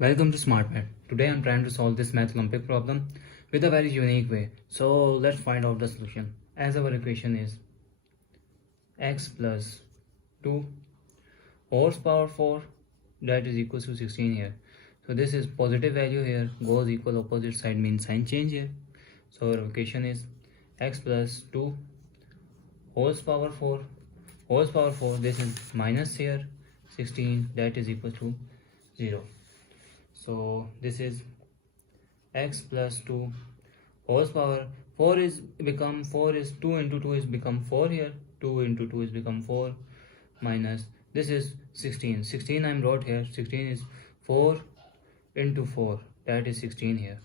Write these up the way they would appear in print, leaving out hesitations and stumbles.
Welcome to Smart Math. Today I'm trying to solve this math Olympic problem with a very unique way. So let's find out the solution. As our equation is x plus 2 whole power 4 that is equals to 16 here. So this is positive value here, goes equal opposite side means sign change here. So our equation is x plus 2 whole power 4 this is minus here 16 that is equal to 0. So this is x plus 2 whole power 4 is 2 into 2 is become 4 here, 2 into 2 is become 4 minus this is 16 I'm wrote here. 16 is 4 into 4 that is 16 here.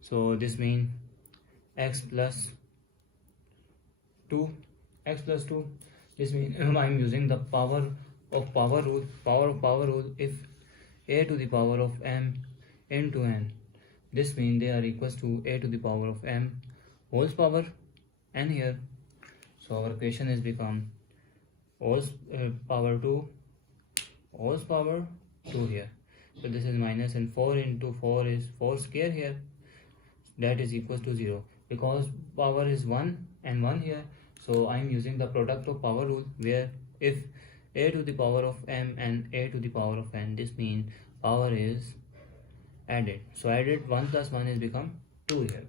So this means x plus 2 this means I'm using the power rule. If a to the power of m into n, this means they are equals to a to the power of m whole power n here. So our equation is become power 2 whole power 2 here. So this is minus, and 4 into 4 is 4 square here, that is equals to 0 because power is 1 and 1 here. So I am using the product of power rule, where if a to the power of m and a to the power of n, this means power is added. So added 1 plus 1 is become 2 here.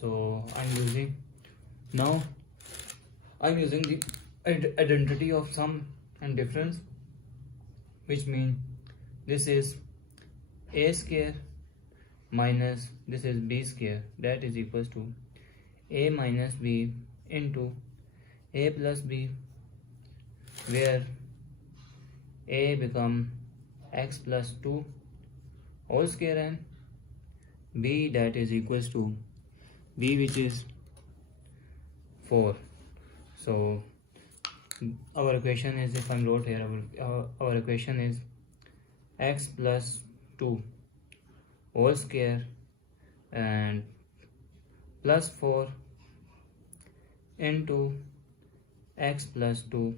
So I'm using the identity of sum and difference, which means this is a square minus this is b square, that is equals to a minus b into a plus b, where a become x plus 2 whole square and b that is equals to b which is 4. So our equation is, if I'm wrote here, our equation is x plus 2 whole square and plus 4 into x plus 2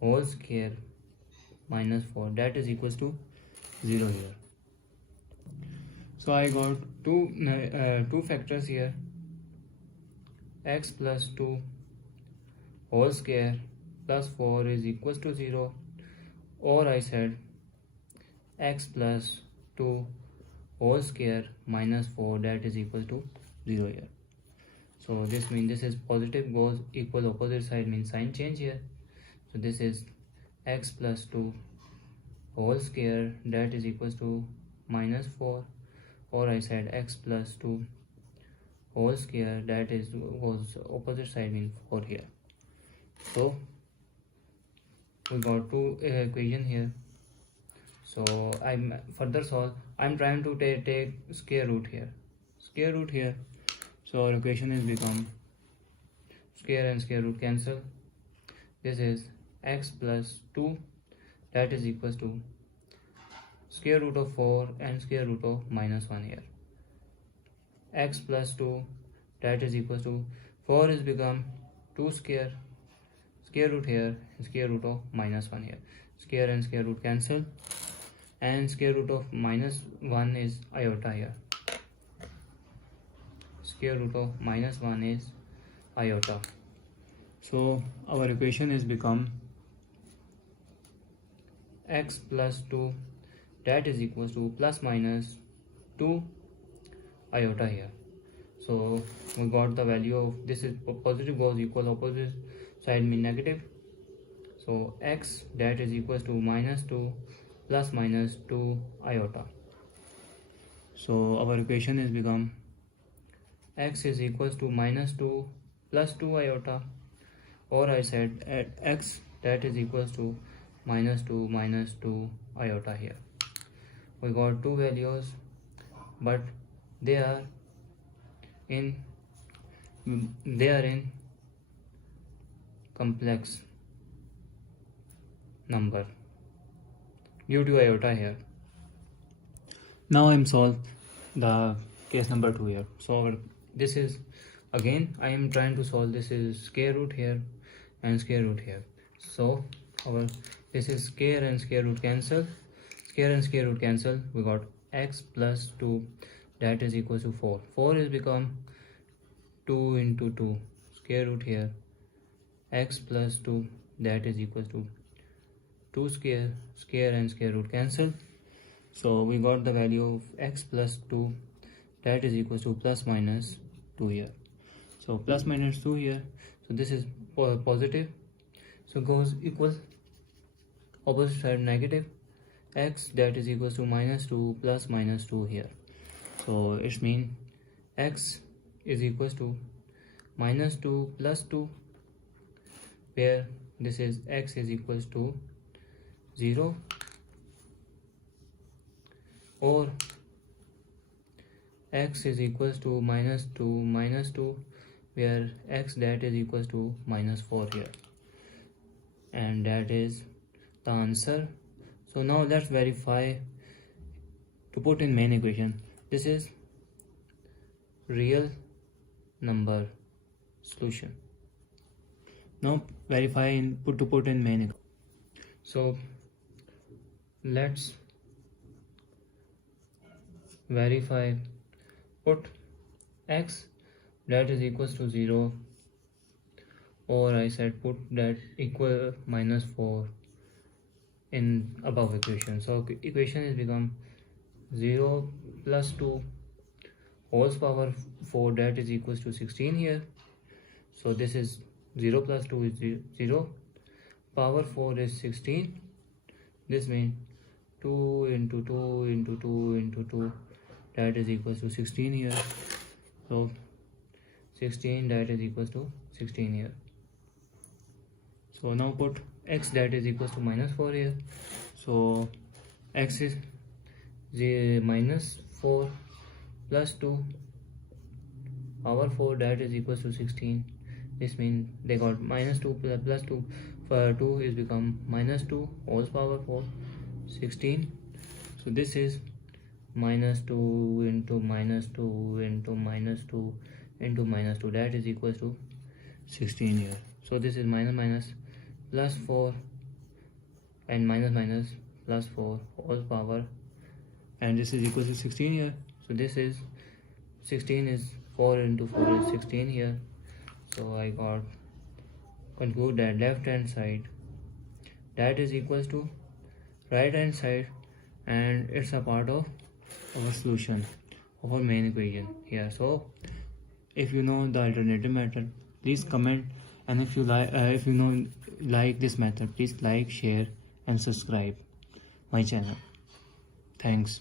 whole square minus 4, that is equals to 0 here. So I got two factors here, x plus 2 whole square plus 4 is equals to 0, or I said x plus 2 whole square minus 4, that is equal to 0 here. So this means this is positive goes equal opposite side means sign change here. So this is x plus 2 whole square, that is equals to minus 4, or I said x plus 2 whole square, that is goes opposite side means 4 here. So we got two equation here. So I'm further solve. I'm trying to take square root here. So our equation is become square and square root cancel. This is x plus 2, that is equals to square root of 4 and square root of minus 1 here. X plus 2, that is equals to 4 is become 2 square root here, and square root of minus 1 here. Square and square root cancel, and square root of minus 1 is iota here. Square root of minus 1 is iota. So our equation is become x plus 2, that is equals to plus minus 2 iota here. So we got the value of this is positive goes equal opposite side mean negative. So x that is equals to minus 2 plus minus 2 iota. So our equation is become x is equals to minus 2 plus 2 iota, or I said at x that is equals to minus 2 iota here. We got two values, but they are in complex number due to iota here. Now I'm solve the case number 2 here. So this is again I am trying to solve, this is square root here and square root here. So this is square and square root cancel, square and square root cancel. We got x plus 2 that is equal to 4. 4 is become 2 into 2 square root here, x plus 2 that is equal to 2 square, square and square root cancel. So we got the value of x plus 2 that is equal to plus minus 2 here. So plus minus 2 here, so this is positive, so goes equal, opposite side negative, x that is equal to minus 2 plus minus 2 here. So it means x is equal to minus 2 plus 2, where this is x is equal to 0, or x is equal to minus 2, where x that is equal to minus 4 here, and that is the answer. So now let's verify to put in main equation. This is real number solution. Now verify in put in main equation. So let's verify. Put x that is equals to 0, or I said put that equal minus 4 in above equation. So equation is become 0 plus 2 whole power 4 that is equals to 16 here. So this is 0 plus 2 is 0, power 4 is 16. This means 2 into 2 into 2 into 2 that is equals to 16 here. So 16 that is equals to 16 here. So now put x that is equals to minus 4 here. So x is minus 4 plus 2 power 4 that is equals to 16. This means they got minus 2 plus 2, for 2 is become minus 2 whole power 4, 16. So this is minus 2 into minus 2 into minus 2 into minus 2 that is equals to 16 here. So this is minus minus plus 4 and minus minus plus 4 whole power, and this is equal to 16 here. So this is 16 is 4 into 4 is 16 here. So I got conclude that left hand side that is equals to right hand side, and it's a part of our solution of our main equation here. So if you know the alternative method, please comment, and if you like this method, please like, share and subscribe my channel. Thanks.